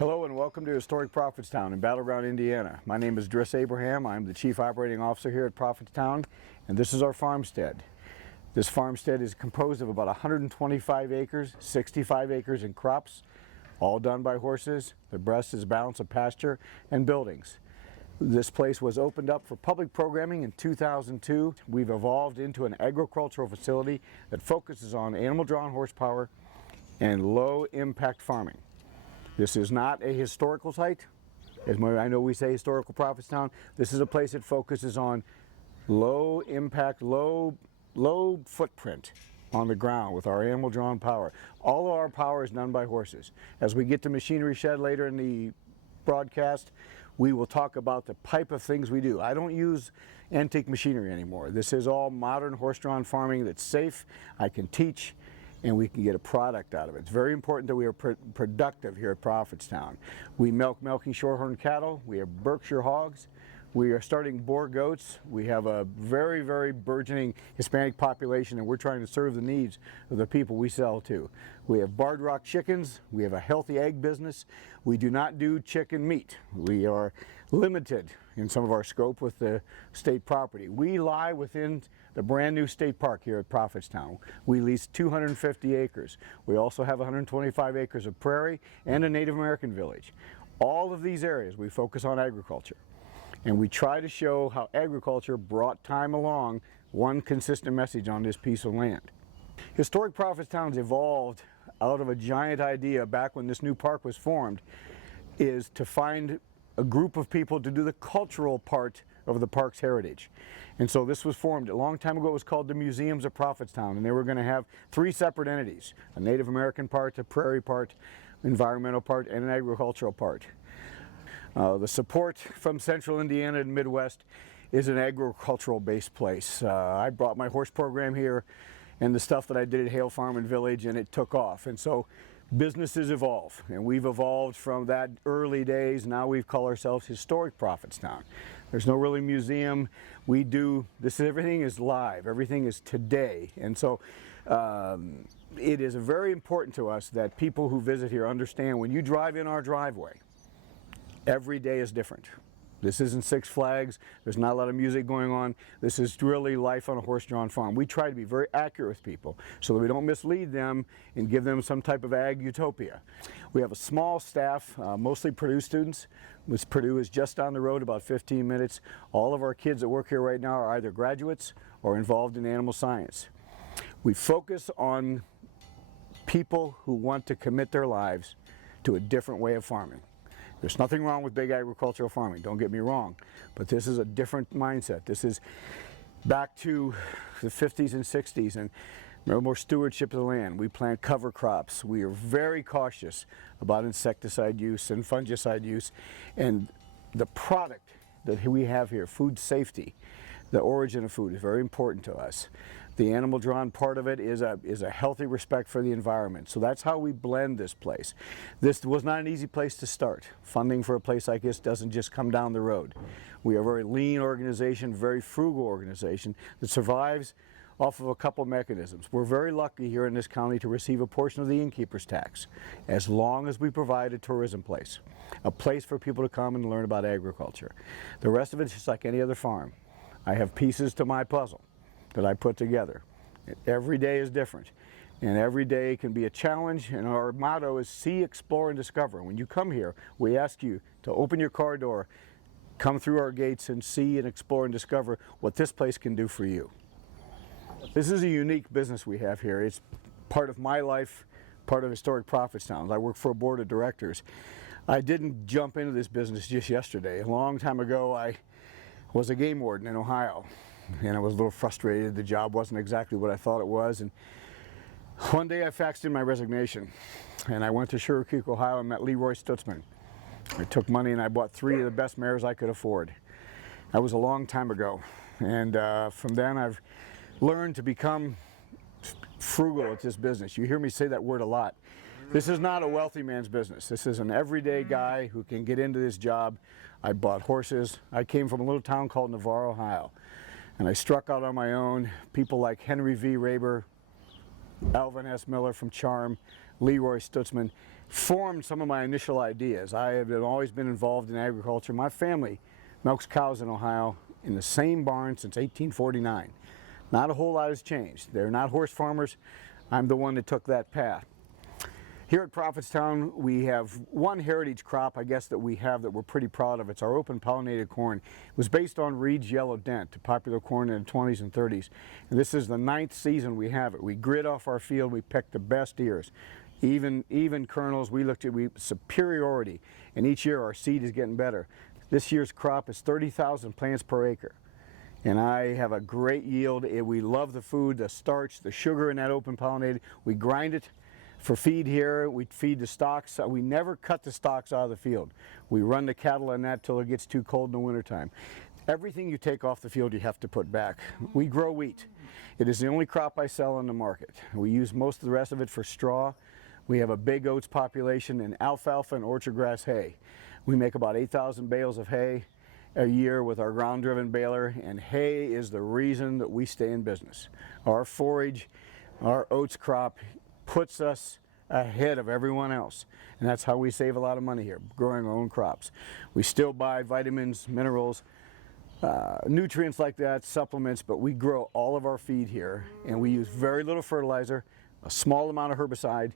Hello and welcome to historic Prophetstown in Battleground, Indiana. My name is Dris. I'm the Chief Operating Officer here at Prophetstown, and this is our farmstead. This farmstead is composed of about 125 acres, 65 acres in crops, all done by horses. The rest is a balance of pasture and buildings. This place was opened up for public programming in 2002. We've evolved into an agricultural facility that focuses on animal-drawn horsepower and low-impact farming. This is not a historical site. As I know we say historical Prophetstown, this is a place that focuses on low impact, low footprint on the ground with our animal drawn power. All of our power is done by horses. As we get to machinery shed later in the broadcast, we will talk about the type of things we do. I don't use antique machinery anymore. This is all modern horse-drawn farming that's safe. I can teach, and we can get a product out of it. It's very important that we are productive here at Prophetstown. We milking shorthorn cattle, we have Berkshire hogs, we are starting Boer goats. We have a very, very burgeoning Hispanic population, and we're trying to serve the needs of the people we sell to. We have Barred Rock chickens, we have a healthy egg business. We do not do chicken meat. We are limited in some of our scope with the state property. We lie within the brand new state park here at Prophetstown. We lease 250 acres. We also have 125 acres of prairie and a Native American village. All of these areas we focus on agriculture. And we try to show how agriculture brought time along, one consistent message on this piece of land. Historic Prophetstown's evolved out of a giant idea back when this new park was formed, is to find a group of people to do the cultural part of the park's heritage. And so this was formed a long time ago. It was called the Museums of Prophetstown, and they were going to have three separate entities: a Native American part, a prairie part, environmental part, and an agricultural part. The support from central Indiana and Midwest is an agricultural based place. I brought my horse program here and the stuff that I did at Hale Farm and Village, and it took off. And so businesses evolve, and we've evolved from that early days. Now we call ourselves Historic Prophetstown. There's no really museum. We do this. Everything is live. Everything is today. And so it is very important to us that people who visit here understand when you drive in our driveway, every day is different. This isn't Six Flags. There's not a lot of music going on. This is really life on a horse-drawn farm. We try to be very accurate with people so that we don't mislead them and give them some type of ag utopia. We have a small staff, mostly Purdue students. Purdue is just down the road, about 15 minutes. All of our kids that work here right now are either graduates or involved in animal science. We focus on people who want to commit their lives to a different way of farming. There's nothing wrong with big agricultural farming, don't get me wrong, but this is a different mindset. This is back to the 50s and 60s and more stewardship of the land. We plant cover crops. We are very cautious about insecticide use and fungicide use, and the product that we have here, food safety, the origin of food is very important to us. The animal drawn part of it is a healthy respect for the environment. So that's how we blend this place. This was not an easy place to start. Funding for a place like this doesn't just come down the road. We are a very lean organization, very frugal organization that survives off of a couple mechanisms. We're very lucky here in this county to receive a portion of the innkeeper's tax, as long as we provide a tourism place, a place for people to come and learn about agriculture. The rest of it's just like any other farm. I have pieces to my puzzle that I put together. Every day is different, and every day can be a challenge, and our motto is see, explore, and discover. When you come here, we ask you to open your car door, come through our gates, and see and explore and discover what this place can do for you. This is a unique business we have here. It's part of my life, part of Historic Prophetstown. I work for a board of directors. I didn't jump into this business just yesterday. A long time ago, I was a game warden in Ohio, and I was a little frustrated. The job wasn't exactly what I thought it was, and one day I faxed in my resignation, and I went to Sugar Creek, Ohio, and met Leroy Stutzman. I took money and I bought 3 of the best mares I could afford. That was a long time ago, and from then I've learned to become frugal at this business. You hear me say that word a lot. This is not a wealthy man's business. This is an everyday guy who can get into this job. I bought horses. I came from a little town called Navarre, Ohio, and I struck out on my own. People like Henry V. Raber, Alvin S. Miller from Charm, Leroy Stutzman, formed some of my initial ideas. I have always been involved in agriculture. My family milks cows in Ohio in the same barn since 1849. Not a whole lot has changed. They're not horse farmers. I'm the one that took that path. Here at Prophetstown, we have one heritage crop, I guess, that we have that we're pretty proud of. It's our open pollinated corn. It was based on Reed's Yellow Dent, a popular corn in the 20s and 30s. And this is the 9th season we have it. We grid off our field, we pick the best ears. Even kernels, we looked at superiority, and each year our seed is getting better. This year's crop is 30,000 plants per acre. And I have a great yield. We love the food, the starch, the sugar in that open pollinated. We grind it for feed here. We feed the stocks. We never cut the stalks out of the field. We run the cattle on that till it gets too cold in the wintertime. Everything you take off the field you have to put back. We grow wheat. It is the only crop I sell on the market. We use most of the rest of it for straw. We have a big oats population and alfalfa and orchard grass hay. We make about 8,000 bales of hay a year with our ground-driven baler, and hay is the reason that we stay in business. Our forage, our oats crop puts us ahead of everyone else, and that's how we save a lot of money here, growing our own crops. We still buy vitamins, minerals, nutrients like that, supplements, but we grow all of our feed here, and we use very little fertilizer, a small amount of herbicide,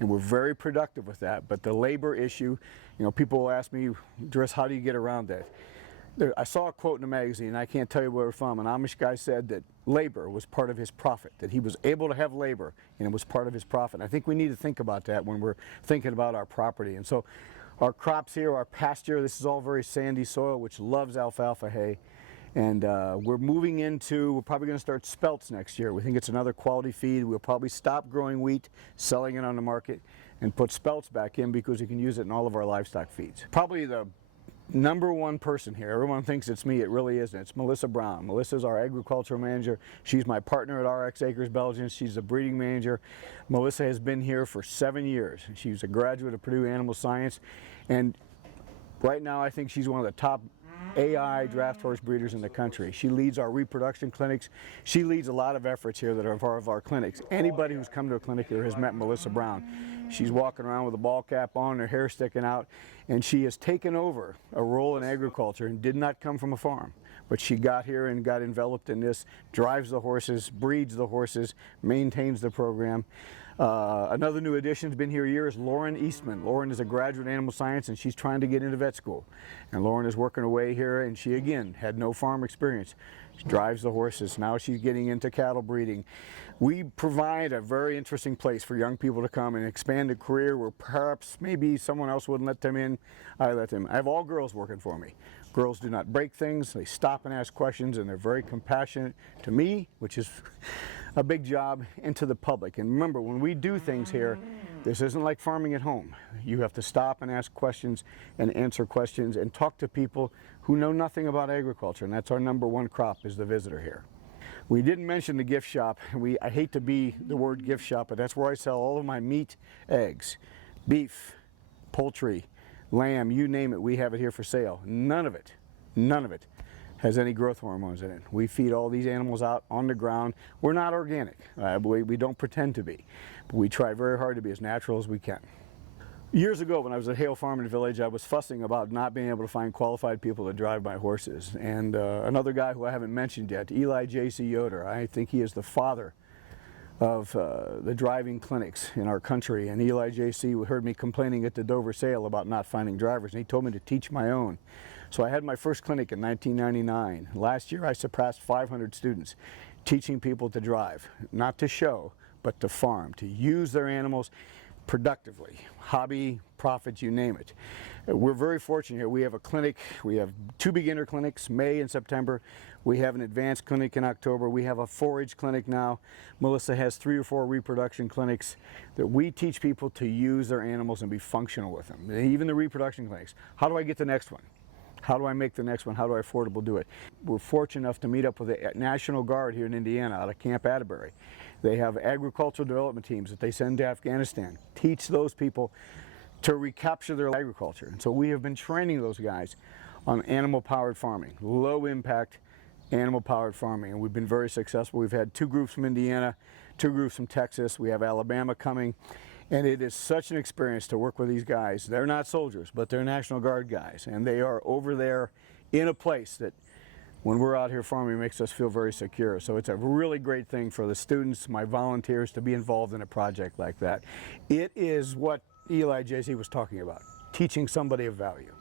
and we're very productive with that. But the labor issue, you know, people will ask me, Dris, how do you get around that? I saw a quote in a magazine, I can't tell you where it's from, an Amish guy said that labor was part of his profit, that he was able to have labor and it was part of his profit. I think we need to think about that when we're thinking about our property. And so our crops here, our pasture, this is all very sandy soil which loves alfalfa hay. And we're probably going to start spelts next year. We think it's another quality feed. We'll probably stop growing wheat, selling it on the market, and put spelts back in because we can use it in all of our livestock feeds. Probably the number one person here, everyone thinks it's me, it really isn't. It's Melissa Brown. Melissa's our agricultural manager. She's my partner at RX Acres Belgian. She's the breeding manager. Melissa has been here for 7 years. She's a graduate of Purdue Animal Science, and right now I think she's one of the top AI draft horse breeders in the country. She leads our reproduction clinics. She leads a lot of efforts here that are part of our clinics. Anybody who's come to a clinic here has met Melissa Brown. She's walking around with a ball cap on, her hair sticking out, and she has taken over a role in agriculture and did not come from a farm. But she got here and got enveloped in this, drives the horses, breeds the horses, maintains the program. Another new addition has been here a year is Lauren Eastman. Lauren is a graduate in animal science and she's trying to get into vet school. And Lauren is working away here, and she again had no farm experience. She drives the horses. Now she's getting into cattle breeding. We provide a very interesting place for young people to come and expand a career where perhaps maybe someone else wouldn't let them in. I let them. I have all girls working for me. Girls do not break things. They stop and ask questions, and they're very compassionate to me, which is a big job, and to the public. And remember, when we do things here, this isn't like farming at home. You have to stop and ask questions and answer questions and talk to people who know nothing about agriculture, and that's our number one crop, is the visitor here. We didn't mention the gift shop. I hate to be the word gift shop, but that's where I sell all of my meat, eggs, beef, poultry, lamb, you name it, we have it here for sale. None of it has any growth hormones in it. We feed all these animals out on the ground. We're not organic. We don't pretend to be, but we try very hard to be as natural as we can. Years ago, when I was at Hale Farm in the Village, I was fussing about not being able to find qualified people to drive my horses. And another guy who I haven't mentioned yet, Eli J.C. Yoder, I think he is the father of the driving clinics in our country. And Eli J.C. heard me complaining at the Dover sale about not finding drivers, and he told me to teach my own. So I had my first clinic in 1999. Last year I surpassed 500 students teaching people to drive, not to show, but to farm, to use their animals productively, hobby, profits, you name it. We're very fortunate here. We have a clinic, we have 2 beginner clinics, May and September. We have an advanced clinic in October. We have a forage clinic now. Melissa has 3 or 4 reproduction clinics that we teach people to use their animals and be functional with them. Even the reproduction clinics. How do I get the next one? How do I make the next one? How do I affordable do it? We're fortunate enough to meet up with the National Guard here in Indiana out of Camp Atterbury. They have agricultural development teams that they send to Afghanistan. Teach those people to recapture their agriculture. And so we have been training those guys on animal-powered farming, low-impact animal-powered farming, and we've been very successful. We've had 2 groups from Indiana, 2 groups from Texas. We have Alabama coming. And it is such an experience to work with these guys. They're not soldiers, but they're National Guard guys, and they are over there in a place that when we're out here farming makes us feel very secure. So it's a really great thing for the students, my volunteers, to be involved in a project like that. It is what Eli JC was talking about, teaching somebody of value.